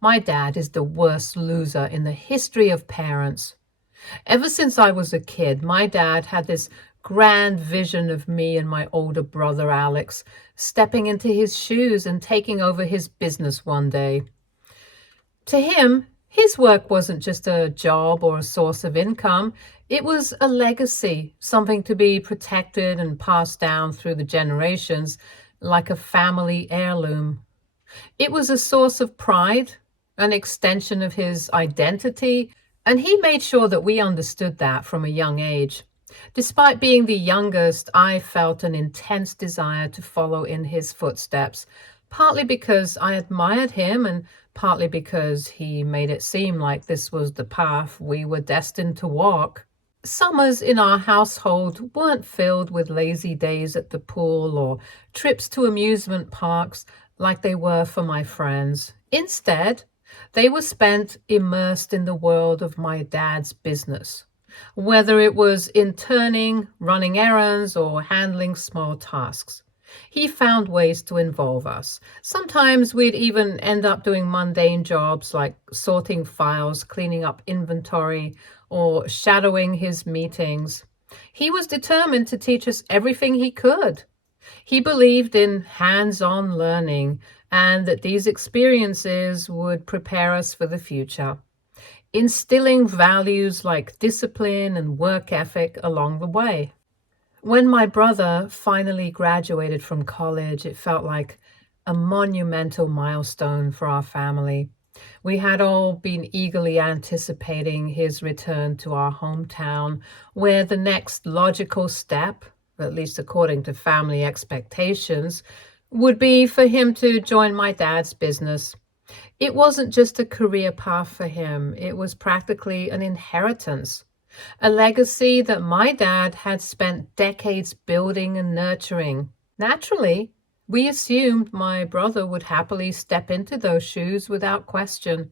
My dad is the worst loser in the history of parents. Ever since I was a kid, my dad had this grand vision of me and my older brother Alex stepping into his shoes and taking over his business one day. To him, his work wasn't just a job or a source of income, it was a legacy, something to be protected and passed down through the generations like a family heirloom. It was a source of pride, an extension of his identity, and he made sure that we understood that from a young age. Despite being the youngest, I felt an intense desire to follow in his footsteps, partly because I admired him and partly because he made it seem like this was the path we were destined to walk. Summers in our household weren't filled with lazy days at the pool or trips to amusement parks like they were for my friends. Instead, they were spent immersed in the world of my dad's business, whether it was interning, running errands, or handling small tasks. He found ways to involve us. Sometimes we'd even end up doing mundane jobs like sorting files, cleaning up inventory, or shadowing his meetings. He was determined to teach us everything he could. He believed in hands-on learning and that these experiences would prepare us for the future, instilling values like discipline and work ethic along the way. When my brother finally graduated from college, it felt like a monumental milestone for our family. We had all been eagerly anticipating his return to our hometown, where the next logical step, at least according to family expectations, would be for him to join my dad's business. It wasn't just a career path for him, it was practically an inheritance, a legacy that my dad had spent decades building and nurturing. Naturally, we assumed my brother would happily step into those shoes without question.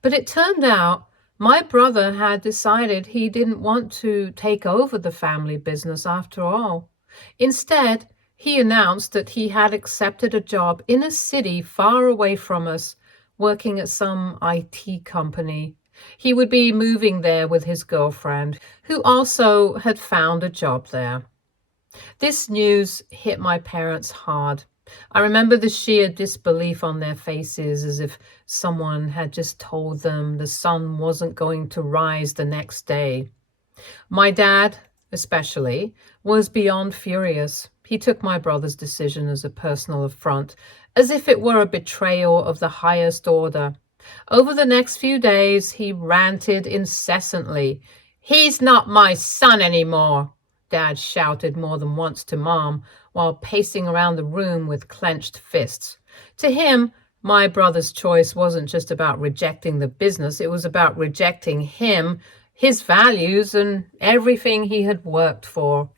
But it turned out my brother had decided he didn't want to take over the family business after all. Instead, he announced that he had accepted a job in a city far away from us, working at some IT company. He would be moving there with his girlfriend, who also had found a job there. This news hit my parents hard. I remember the sheer disbelief on their faces, as if someone had just told them the sun wasn't going to rise the next day. My dad, especially, was beyond furious. He took my brother's decision as a personal affront, as if it were a betrayal of the highest order. Over the next few days, he ranted incessantly. "He's not my son anymore," Dad shouted more than once to Mom, while pacing around the room with clenched fists. To him, my brother's choice wasn't just about rejecting the business, it was about rejecting him, his values, and everything he had worked for.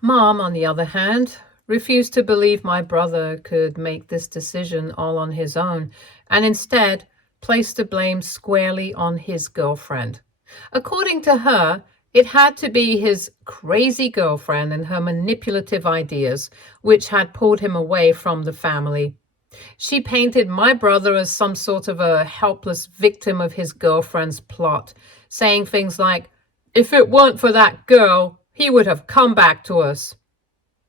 Mom, on the other hand, refused to believe my brother could make this decision all on his own, and instead placed the blame squarely on his girlfriend. According to her, it had to be his crazy girlfriend and her manipulative ideas which had pulled him away from the family. She painted my brother as some sort of a helpless victim of his girlfriend's plot, saying things like, "If it weren't for that girl, he would have come back to us."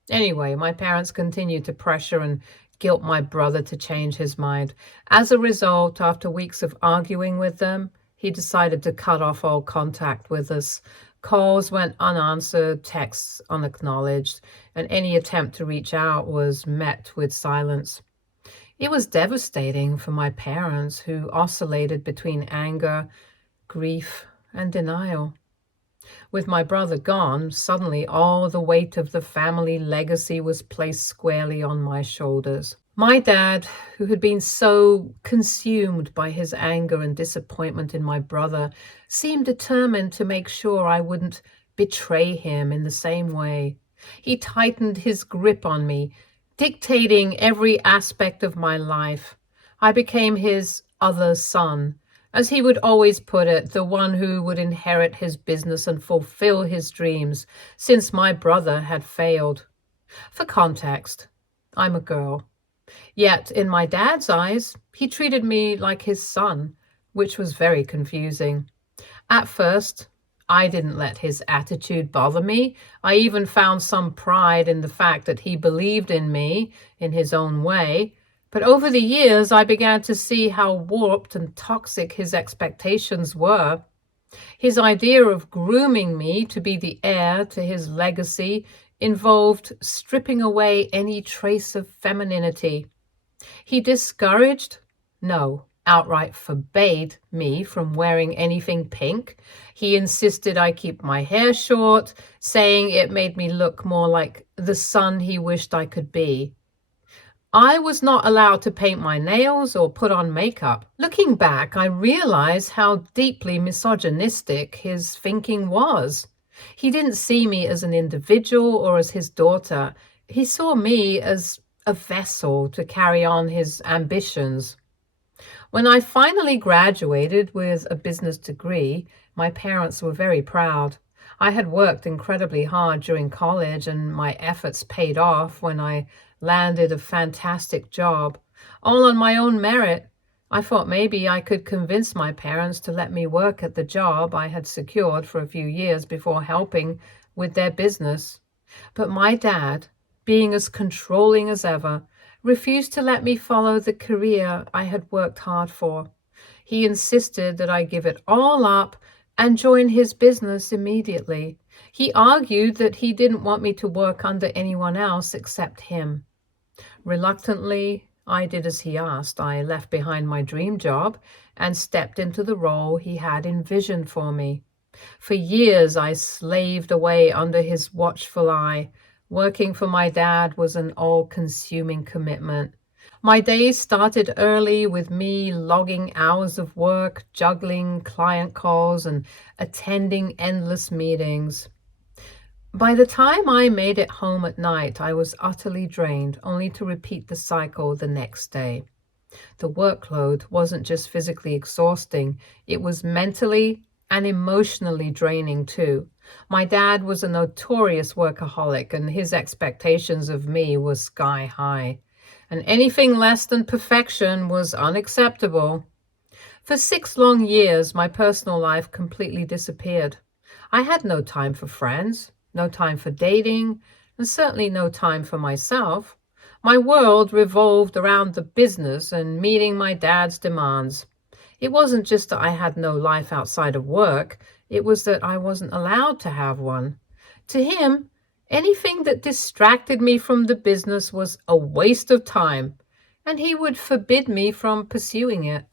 Anyway, my parents continued to pressure and guilt my brother to change his mind. As a result, after weeks of arguing with them, he decided to cut off all contact with us. Calls went unanswered, texts unacknowledged, and any attempt to reach out was met with silence. It was devastating for my parents, who oscillated between anger, grief, and denial. With my brother gone, suddenly all the weight of the family legacy was placed squarely on my shoulders. My dad, who had been so consumed by his anger and disappointment in my brother, seemed determined to make sure I wouldn't betray him in the same way. He tightened his grip on me, dictating every aspect of my life. I became his other son, as he would always put it, the one who would inherit his business and fulfill his dreams, since my brother had failed. For context, I'm a girl. Yet, in my dad's eyes, he treated me like his son, which was very confusing. At first, I didn't let his attitude bother me. I even found some pride in the fact that he believed in me in his own way. But over the years, I began to see how warped and toxic his expectations were. His idea of grooming me to be the heir to his legacy involved stripping away any trace of femininity. He discouraged, no, outright forbade me from wearing anything pink. He insisted I keep my hair short, saying it made me look more like the son he wished I could be. I was not allowed to paint my nails or put on makeup. Looking back, I realize how deeply misogynistic his thinking was. He didn't see me as an individual or as his daughter. He saw me as a vessel to carry on his ambitions. When I finally graduated with a business degree, my parents were very proud. I had worked incredibly hard during college, and my efforts paid off when I landed a fantastic job, all on my own merit. I thought maybe I could convince my parents to let me work at the job I had secured for a few years before helping with their business. But my dad, being as controlling as ever, refused to let me follow the career I had worked hard for. He insisted that I give it all up and join his business immediately. He argued that he didn't want me to work under anyone else except him. Reluctantly, I did as he asked. I left behind my dream job and stepped into the role he had envisioned for me. For years, I slaved away under his watchful eye. Working for my dad was an all-consuming commitment. My days started early with me logging hours of work, juggling client calls, and attending endless meetings. By the time I made it home at night, I was utterly drained, only to repeat the cycle the next day. The workload wasn't just physically exhausting, it was mentally and emotionally draining too. My dad was a notorious workaholic, and his expectations of me were sky high. And anything less than perfection was unacceptable. For 6 long years, my personal life completely disappeared. I had no time for friends, no time for dating, and certainly no time for myself. My world revolved around the business and meeting my dad's demands. It wasn't just that I had no life outside of work, it was that I wasn't allowed to have one. To him, anything that distracted me from the business was a waste of time, and he would forbid me from pursuing it.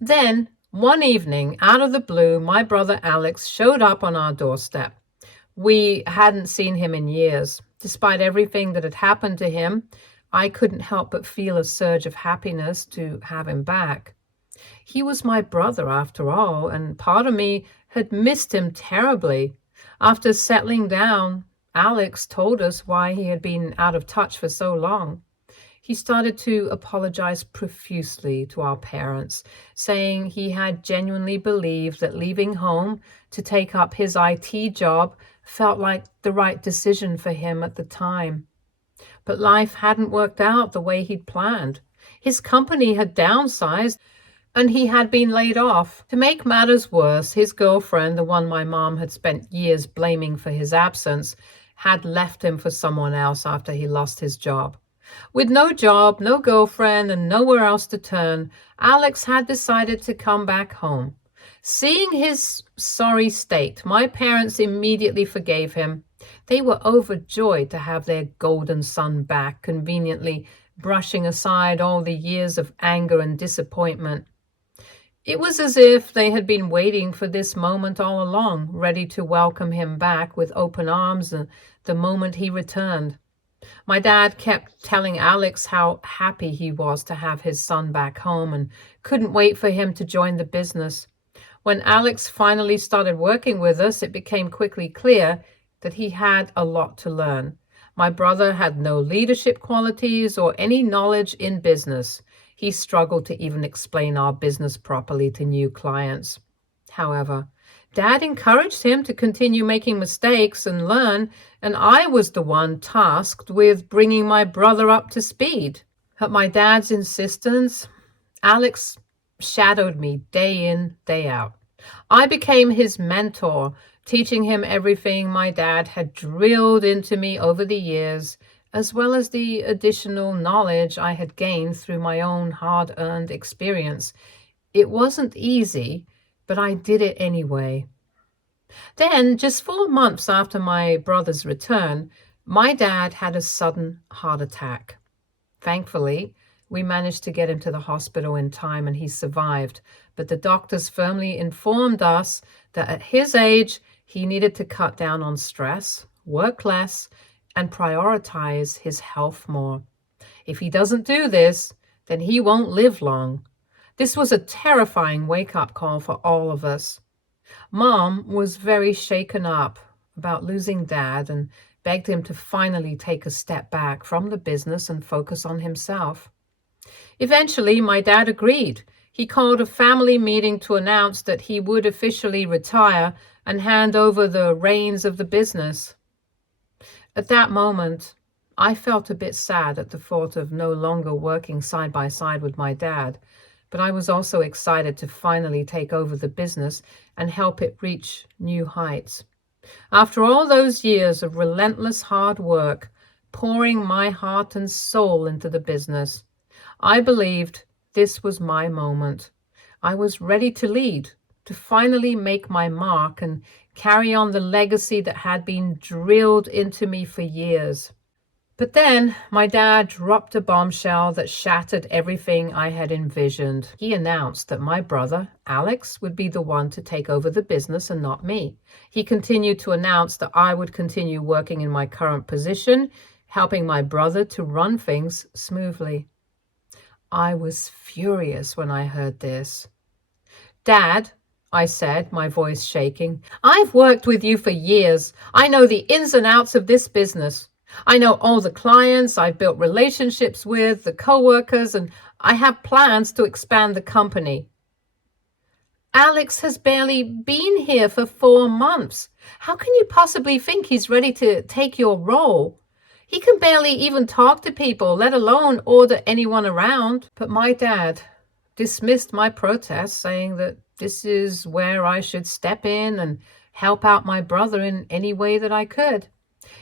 Then, one evening, out of the blue, my brother Alex showed up on our doorstep. We hadn't seen him in years. Despite everything that had happened to him, I couldn't help but feel a surge of happiness to have him back. He was my brother after all, and part of me had missed him terribly. After settling down, Alex told us why he had been out of touch for so long. He started to apologize profusely to our parents, saying he had genuinely believed that leaving home to take up his IT job felt like the right decision for him at the time. But life hadn't worked out the way he'd planned. His company had downsized, and he had been laid off. To make matters worse, his girlfriend, the one my mom had spent years blaming for his absence, had left him for someone else after he lost his job. With no job, no girlfriend, and nowhere else to turn, Alex had decided to come back home. Seeing his sorry state, my parents immediately forgave him. They were overjoyed to have their golden son back, conveniently brushing aside all the years of anger and disappointment. It was as if they had been waiting for this moment all along, ready to welcome him back with open arms the moment he returned. My dad kept telling Alex how happy he was to have his son back home and couldn't wait for him to join the business. When Alex finally started working with us, it became quickly clear that he had a lot to learn. My brother had no leadership qualities or any knowledge in business. He struggled to even explain our business properly to new clients. However, Dad encouraged him to continue making mistakes and learn, and I was the one tasked with bringing my brother up to speed. At my dad's insistence, Alex shadowed me day in, day out. I became his mentor, teaching him everything my dad had drilled into me over the years, as well as the additional knowledge I had gained through my own hard-earned experience. It wasn't easy, but I did it anyway. Then, just 4 months after my brother's return, my dad had a sudden heart attack. Thankfully, we managed to get him to the hospital in time and he survived, but the doctors firmly informed us that at his age, he needed to cut down on stress, work less, and prioritize his health more. If he doesn't do this, then he won't live long. This was a terrifying wake-up call for all of us. Mom was very shaken up about losing Dad and begged him to finally take a step back from the business and focus on himself. Eventually, my dad agreed. He called a family meeting to announce that he would officially retire and hand over the reins of the business. At that moment, I felt a bit sad at the thought of no longer working side by side with my dad, but I was also excited to finally take over the business and help it reach new heights. After all those years of relentless hard work, pouring my heart and soul into the business, I believed this was my moment. I was ready to lead, to finally make my mark and carry on the legacy that had been drilled into me for years. But then my dad dropped a bombshell that shattered everything I had envisioned. He announced that my brother, Alex, would be the one to take over the business and not me. He continued to announce that I would continue working in my current position, helping my brother to run things smoothly. I was furious when I heard this. "Dad," I said, my voice shaking, "I've worked with you for years. I know the ins and outs of this business. I know all the clients I've built relationships with, the co-workers, and I have plans to expand the company." "Alex has barely been here for 4 months. How can you possibly think he's ready to take your role? He can barely even talk to people, let alone order anyone around." But my dad dismissed my protest, saying that this is where I should step in and help out my brother in any way that I could.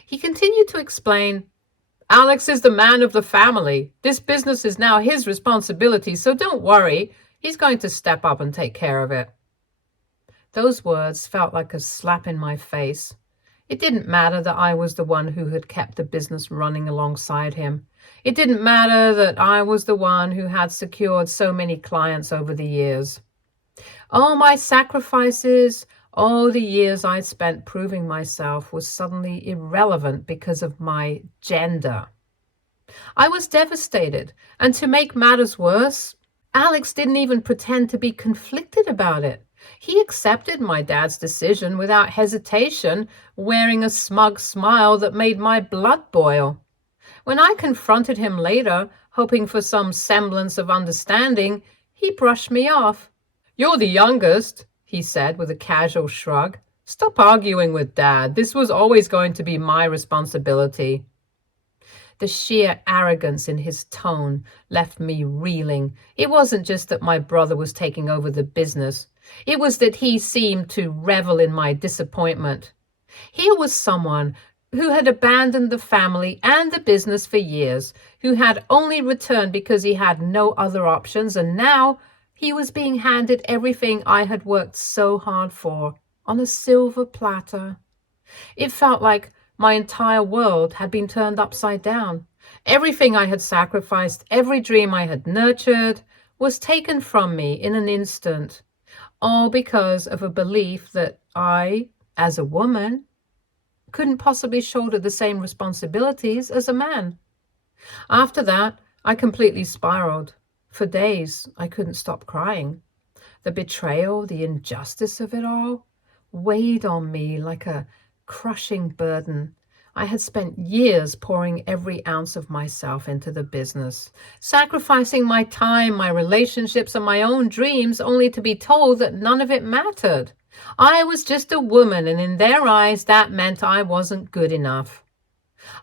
He continued to explain, "Alex is the man of the family. This business is now his responsibility, so don't worry. He's going to step up and take care of it." Those words felt like a slap in my face. It didn't matter that I was the one who had kept the business running alongside him. It didn't matter that I was the one who had secured so many clients over the years. All my sacrifices, all the years I'd spent proving myself was suddenly irrelevant because of my gender. I was devastated, and to make matters worse, Alex didn't even pretend to be conflicted about it. He accepted my dad's decision without hesitation, wearing a smug smile that made my blood boil. When I confronted him later, hoping for some semblance of understanding, he brushed me off. "You're the youngest," he said with a casual shrug. "Stop arguing with Dad. This was always going to be my responsibility." The sheer arrogance in his tone left me reeling. It wasn't just that my brother was taking over the business. It was that he seemed to revel in my disappointment. Here was someone who had abandoned the family and the business for years, who had only returned because he had no other options, and now he was being handed everything I had worked so hard for on a silver platter. It felt like my entire world had been turned upside down. Everything I had sacrificed, every dream I had nurtured, was taken from me in an instant, all because of a belief that I, as a woman, couldn't possibly shoulder the same responsibilities as a man. After that, I completely spiraled. For days, I couldn't stop crying. The betrayal, the injustice of it all, weighed on me like a crushing burden. I had spent years pouring every ounce of myself into the business, sacrificing my time, my relationships, and my own dreams, only to be told that none of it mattered. I was just a woman, and in their eyes, that meant I wasn't good enough.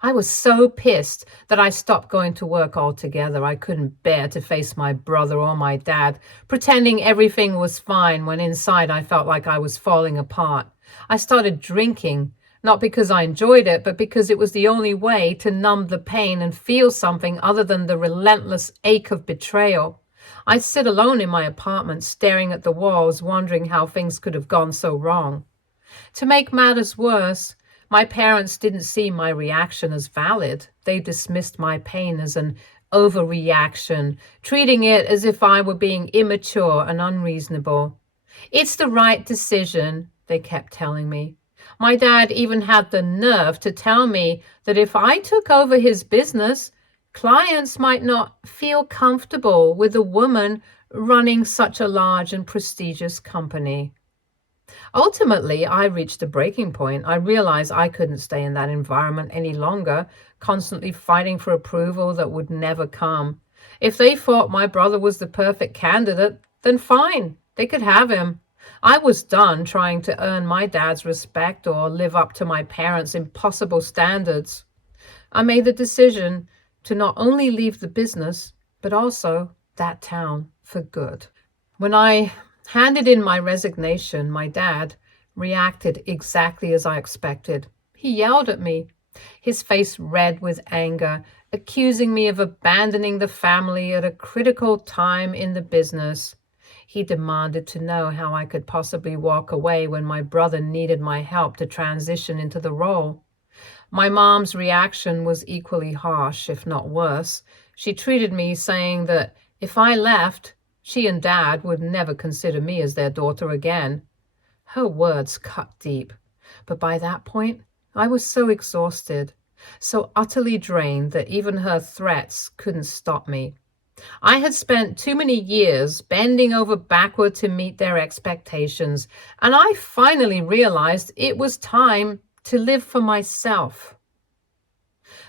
I was so pissed that I stopped going to work altogether. I couldn't bear to face my brother or my dad, pretending everything was fine when inside I felt like I was falling apart. I started drinking, not because I enjoyed it, but because it was the only way to numb the pain and feel something other than the relentless ache of betrayal. I'd sit alone in my apartment, staring at the walls, wondering how things could have gone so wrong. To make matters worse, my parents didn't see my reaction as valid. They dismissed my pain as an overreaction, treating it as if I were being immature and unreasonable. It's the right decision, they kept telling me. My dad even had the nerve to tell me that if I took over his business, clients might not feel comfortable with a woman running such a large and prestigious company. Ultimately, I reached a breaking point. I realized I couldn't stay in that environment any longer, constantly fighting for approval that would never come. If they thought my brother was the perfect candidate, then fine, they could have him. I was done trying to earn my dad's respect or live up to my parents' impossible standards. I made the decision to not only leave the business, but also that town for good. When I handed in my resignation, my dad reacted exactly as I expected. He yelled at me, his face red with anger, accusing me of abandoning the family at a critical time in the business. He demanded to know how I could possibly walk away when my brother needed my help to transition into the role. My mom's reaction was equally harsh, if not worse. She treated me, saying that if I left, she and Dad would never consider me as their daughter again. Her words cut deep, but by that point, I was so exhausted, so utterly drained that even her threats couldn't stop me. I had spent too many years bending over backward to meet their expectations, and I finally realized it was time to live for myself.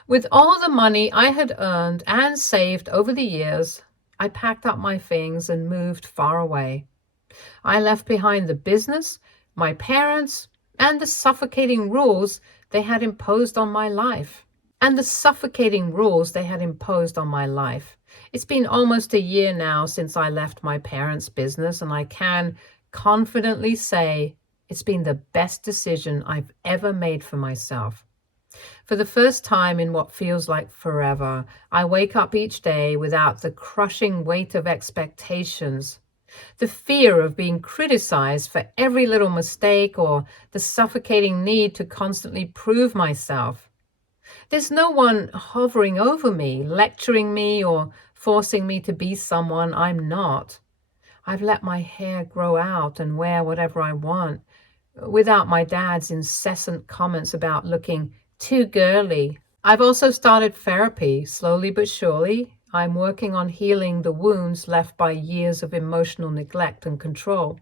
With all the money I had earned and saved over the years, I packed up my things and moved far away. I left behind the business, my parents, and the suffocating rules they had imposed on my life. It's been almost a year now since I left my parents' business, and I can confidently say it's been the best decision I've ever made for myself. For the first time in what feels like forever, I wake up each day without the crushing weight of expectations, the fear of being criticized for every little mistake, or the suffocating need to constantly prove myself. There's no one hovering over me, lecturing me, or forcing me to be someone I'm not. I've let my hair grow out and wear whatever I want, without my dad's incessant comments about looking too girly. I've also started therapy, slowly but surely. I'm working on healing the wounds left by years of emotional neglect and control.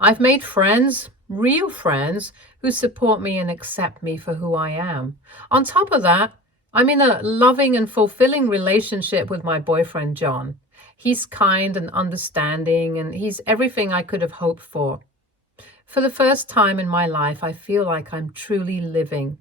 I've made friends, real friends, who support me and accept me for who I am. On top of that, I'm in a loving and fulfilling relationship with my boyfriend, John. He's kind and understanding, and he's everything I could have hoped for. For the first time in my life, I feel like I'm truly living.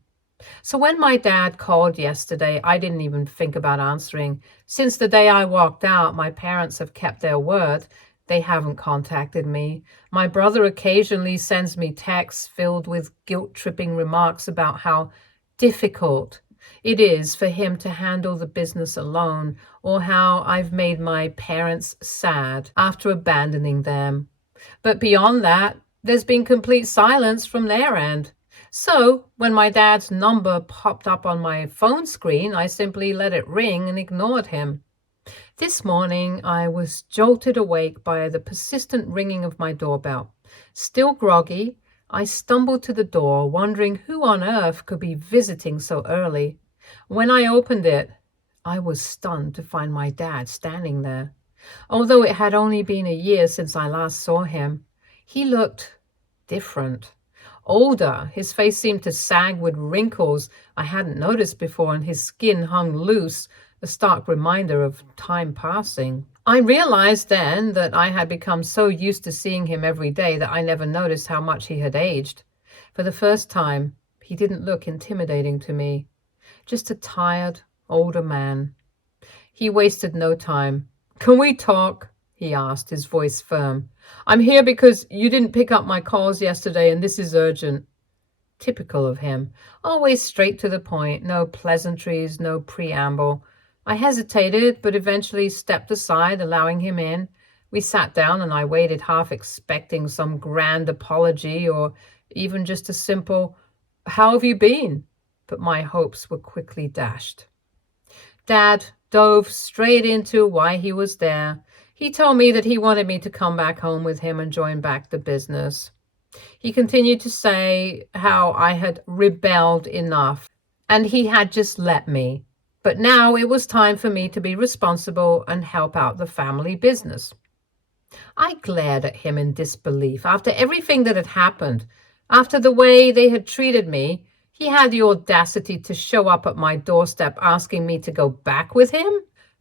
So when my dad called yesterday, I didn't even think about answering. Since the day I walked out, my parents have kept their word. They haven't contacted me. My brother occasionally sends me texts filled with guilt-tripping remarks about how difficult it is for him to handle the business alone, or how I've made my parents sad after abandoning them. But beyond that, there's been complete silence from their end. So when my dad's number popped up on my phone screen, I simply let it ring and ignored him. This morning, I was jolted awake by the persistent ringing of my doorbell. Still groggy, I stumbled to the door, wondering who on earth could be visiting so early. When I opened it, I was stunned to find my dad standing there. Although it had only been a year since I last saw him, he looked different. Older, his face seemed to sag with wrinkles I hadn't noticed before, and his skin hung loose, a stark reminder of time passing. I realized then that I had become so used to seeing him every day that I never noticed how much he had aged. For the first time, he didn't look intimidating to me. just a tired, older man. He wasted no time. "Can we talk?" he asked, his voice firm. "I'm here because you didn't pick up my calls yesterday and this is urgent." Typical of him. Always straight to the point, no pleasantries, no preamble. I hesitated, but eventually stepped aside, allowing him in. We sat down and I waited, half expecting some grand apology or even just a simple, "How have you been?" But my hopes were quickly dashed. Dad dove straight into why he was there. He told me that he wanted me to come back home with him and join back the business. He continued to say how I had rebelled enough and he had just let me. But now it was time for me to be responsible and help out the family business. I glared at him in disbelief. After everything that had happened, after the way they had treated me, he had the audacity to show up at my doorstep asking me to go back with him?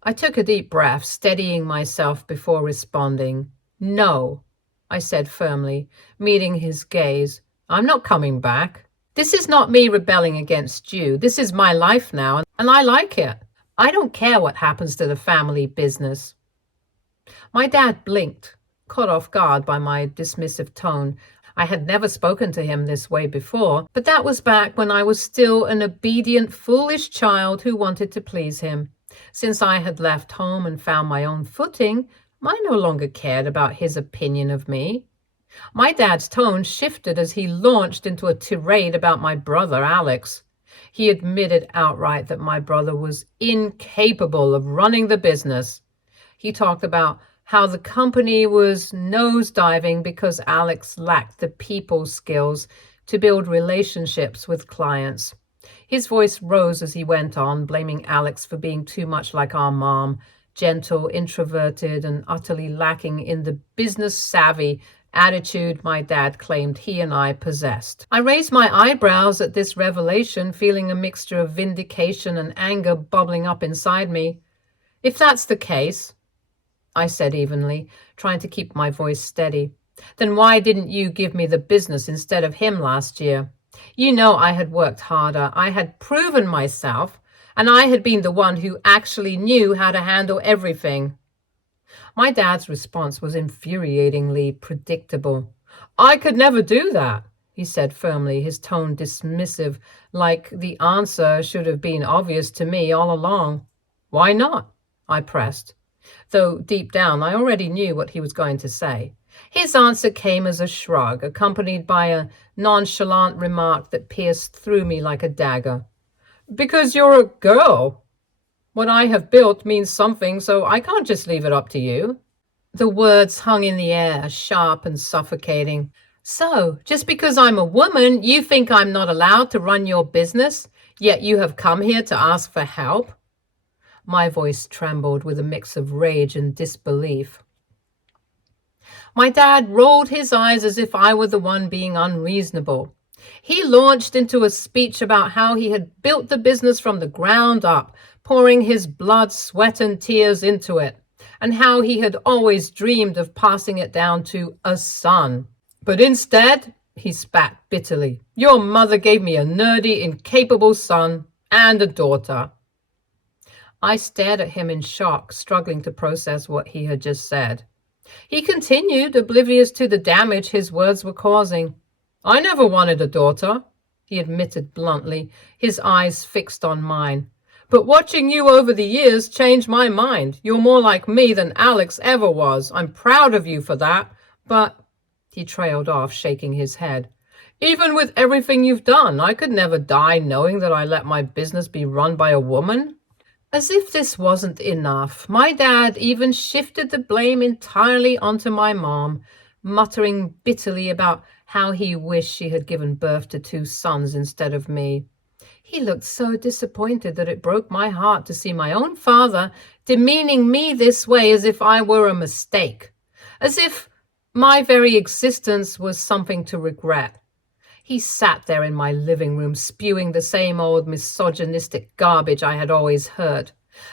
I took a deep breath, steadying myself before responding. "No," I said firmly, meeting his gaze. "I'm not coming back. This is not me rebelling against you. This is my life now, and I like it. I don't care what happens to the family business." My dad blinked, caught off guard by my dismissive tone. I had never spoken to him this way before, but that was back when I was still an obedient, foolish child who wanted to please him. Since I had left home and found my own footing, I no longer cared about his opinion of me. My dad's tone shifted as he launched into a tirade about my brother, Alex. He admitted outright that my brother was incapable of running the business. He talked about how the company was nosediving because Alex lacked the people skills to build relationships with clients. His voice rose as he went on, blaming Alex for being too much like our mom, gentle, introverted, and utterly lacking in the business-savvy attitude my dad claimed he and I possessed. I raised my eyebrows at this revelation, feeling a mixture of vindication and anger bubbling up inside me. "If that's the case," I said evenly, trying to keep my voice steady, "then why didn't you give me the business instead of him last year? You know I had worked harder, I had proven myself, and I had been the one who actually knew how to handle everything." My dad's response was infuriatingly predictable. "I could never do that," he said firmly, his tone dismissive, like the answer should have been obvious to me all along. "Why not?" I pressed, though deep down I already knew what he was going to say. His answer came as a shrug, accompanied by a nonchalant remark that pierced through me like a dagger. "Because you're a girl. What I have built means something, so I can't just leave it up to you." The words hung in the air, sharp and suffocating. "So, just because I'm a woman, you think I'm not allowed to run your business, yet you have come here to ask for help?" My voice trembled with a mix of rage and disbelief. My dad rolled his eyes as if I were the one being unreasonable. He launched into a speech about how he had built the business from the ground up, pouring his blood, sweat, and tears into it, and how he had always dreamed of passing it down to a son. "But instead," he spat bitterly, "your mother gave me a nerdy, incapable son and a daughter." I stared at him in shock, struggling to process what he had just said. He continued, oblivious to the damage his words were causing. "I never wanted a daughter," he admitted bluntly, his eyes fixed on mine. "But watching you over the years changed my mind. You're more like me than Alex ever was. I'm proud of you for that. But," he trailed off, shaking his head, "even with everything you've done, I could never die knowing that I let my business be run by a woman." As if this wasn't enough, my dad even shifted the blame entirely onto my mom, muttering bitterly about how he wished she had given birth to 2 sons instead of me. He looked so disappointed that it broke my heart to see my own father demeaning me this way, as if I were a mistake, as if my very existence was something to regret. He sat there in my living room, spewing the same old misogynistic garbage I had always heard,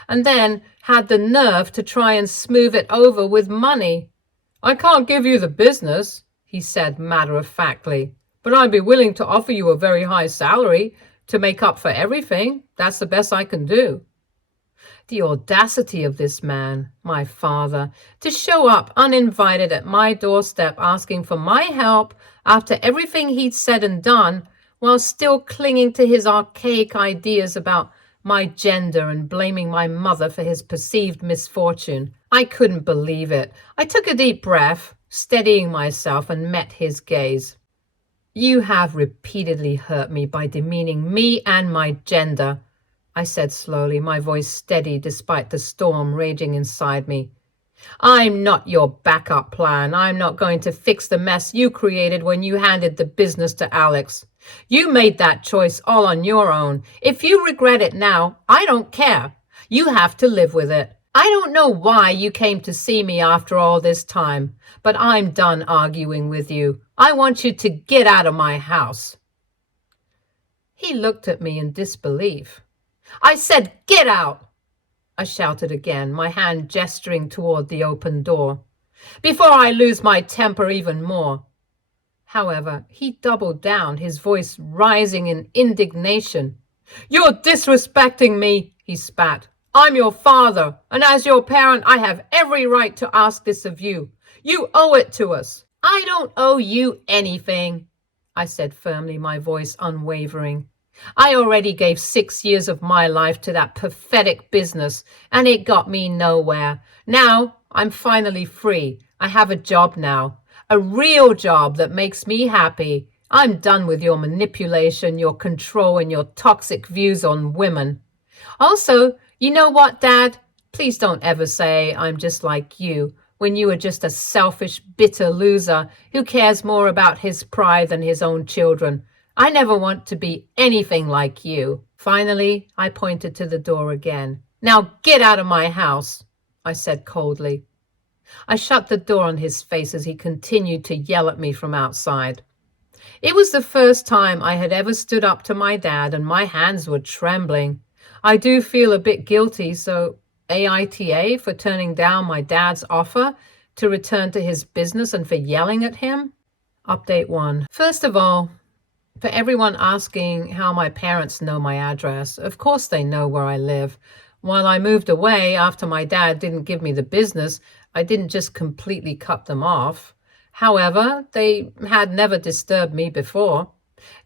and then had the nerve to try and smooth it over with money. "I can't give you the business," he said matter-of-factly, "but I'd be willing to offer you a very high salary. To make up for everything, that's the best I can do. The audacity of this man, my father, to show up uninvited at my doorstep asking for my help after everything he'd said and done, while still clinging to his archaic ideas about my gender and blaming my mother for his perceived misfortune. I couldn't believe it. I took a deep breath, steadying myself, and met his gaze. You have repeatedly hurt me by demeaning me and my gender, I said slowly, my voice steady despite the storm raging inside me. I'm not your backup plan. I'm not going to fix the mess you created when you handed the business to Alex. You made that choice all on your own. If you regret it now, I don't care. You have to live with it. I don't know why you came to see me after all this time, but I'm done arguing with you. I want you to get out of my house. He looked at me in disbelief. I said, get out, I shouted again, my hand gesturing toward the open door, before I lose my temper even more. However, he doubled down, his voice rising in indignation. You're disrespecting me, he spat. I'm your father, and as your parent, I have every right to ask this of you. You owe it to us. I don't owe you anything, I said firmly, my voice unwavering. I already gave 6 years of my life to that pathetic business, and it got me nowhere. Now I'm finally free. I have a job now, a real job that makes me happy. I'm done with your manipulation, your control, and your toxic views on women. Also, you know what, Dad? Please don't ever say I'm just like you, when you are just a selfish, bitter loser who cares more about his pride than his own children. I never want to be anything like you. Finally, I pointed to the door again. Now get out of my house, I said coldly. I shut the door on his face as he continued to yell at me from outside. It was the first time I had ever stood up to my dad, and my hands were trembling. I do feel a bit guilty, so AITA for turning down my dad's offer to return to his business and for yelling at him. Update 1. First of all, for everyone asking how my parents know my address, of course they know where I live. While I moved away after my dad didn't give me the business, I didn't just completely cut them off. However, they had never disturbed me before.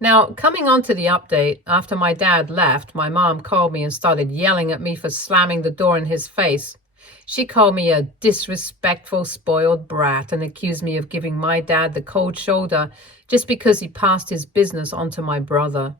Now, coming on to the update, after my dad left, my mom called me and started yelling at me for slamming the door in his face. She called me a disrespectful, spoiled brat and accused me of giving my dad the cold shoulder just because he passed his business on to my brother.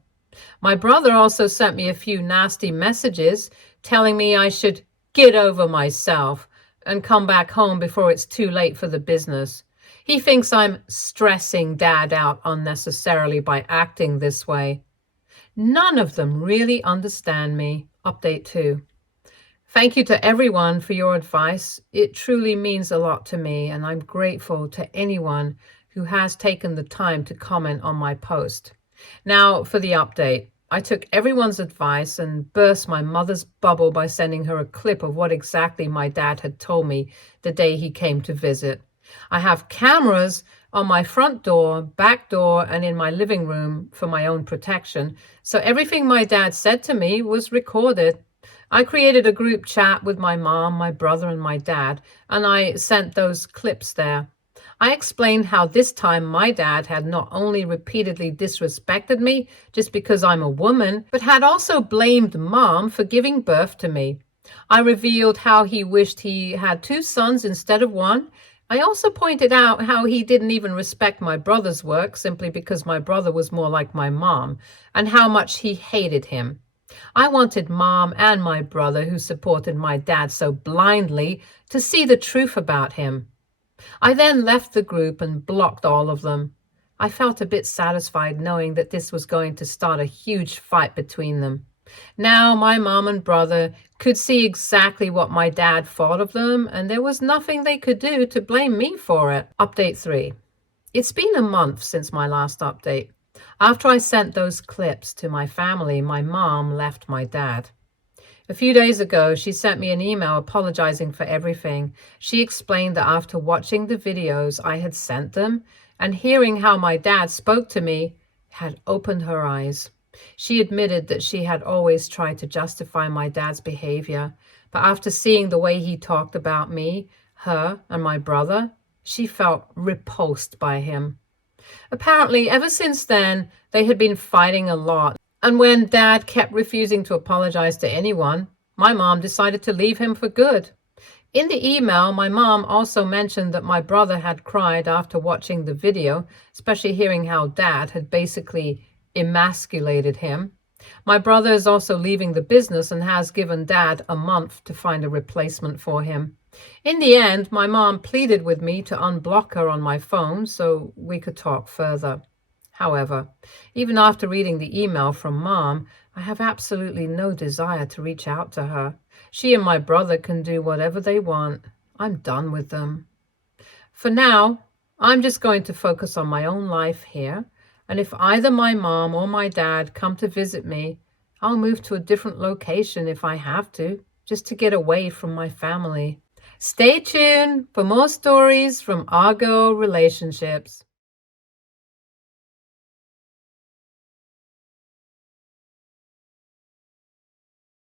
My brother also sent me a few nasty messages telling me I should get over myself and come back home before it's too late for the business. He thinks I'm stressing Dad out unnecessarily by acting this way. None of them really understand me. Update 2. Thank you to everyone for your advice. It truly means a lot to me, and I'm grateful to anyone who has taken the time to comment on my post. Now, for the update. I took everyone's advice and burst my mother's bubble by sending her a clip of what exactly my dad had told me the day he came to visit. I have cameras on my front door, back door, and in my living room for my own protection, so everything my dad said to me was recorded. I created a group chat with my mom, my brother, and my dad, and I sent those clips there. I explained how this time my dad had not only repeatedly disrespected me just because I'm a woman, but had also blamed Mom for giving birth to me. I revealed how he wished he had 2 sons instead of 1. I also pointed out how he didn't even respect my brother's work simply because my brother was more like my mom, and how much he hated him. I wanted Mom and my brother, who supported my dad so blindly, to see the truth about him. I then left the group and blocked all of them. I felt a bit satisfied knowing that this was going to start a huge fight between them. Now my mom and brother could see exactly what my dad thought of them, and there was nothing they could do to blame me for it. Update 3. It's been a month since my last update. After I sent those clips to my family, my mom left my dad. A few days ago, she sent me an email apologizing for everything. She explained that after watching the videos I had sent them and hearing how my dad spoke to me, had opened her eyes. She admitted that she had always tried to justify my dad's behavior, but after seeing the way he talked about me, her, and my brother, she felt repulsed by him. Apparently, ever since then, they had been fighting a lot, and when Dad kept refusing to apologize to anyone, my mom decided to leave him for good. In the email, my mom also mentioned that my brother had cried after watching the video, especially hearing how Dad had basically emasculated him. My brother is also leaving the business and has given Dad a month to find a replacement for him. In the end, my mom pleaded with me to unblock her on my phone so we could talk further. However, even after reading the email from Mom, I have absolutely no desire to reach out to her. She and my brother can do whatever they want. I'm done with them. For now, I'm just going to focus on my own life here, and if either my mom or my dad come to visit me, I'll move to a different location if I have to, just to get away from my family. Stay tuned for more stories from Argo Relationships.